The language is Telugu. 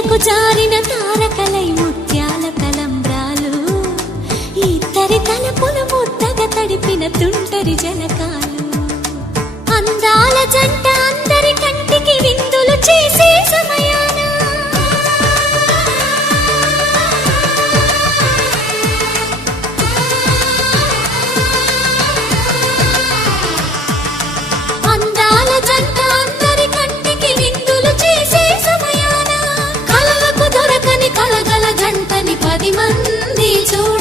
కన్నులకు జారిన తారకలై ముత్యాల కలంబ్రాలు ఇద్దరి తలపుల ముద్దగా తడిపిన తుంటరి జన పది మంది చూడ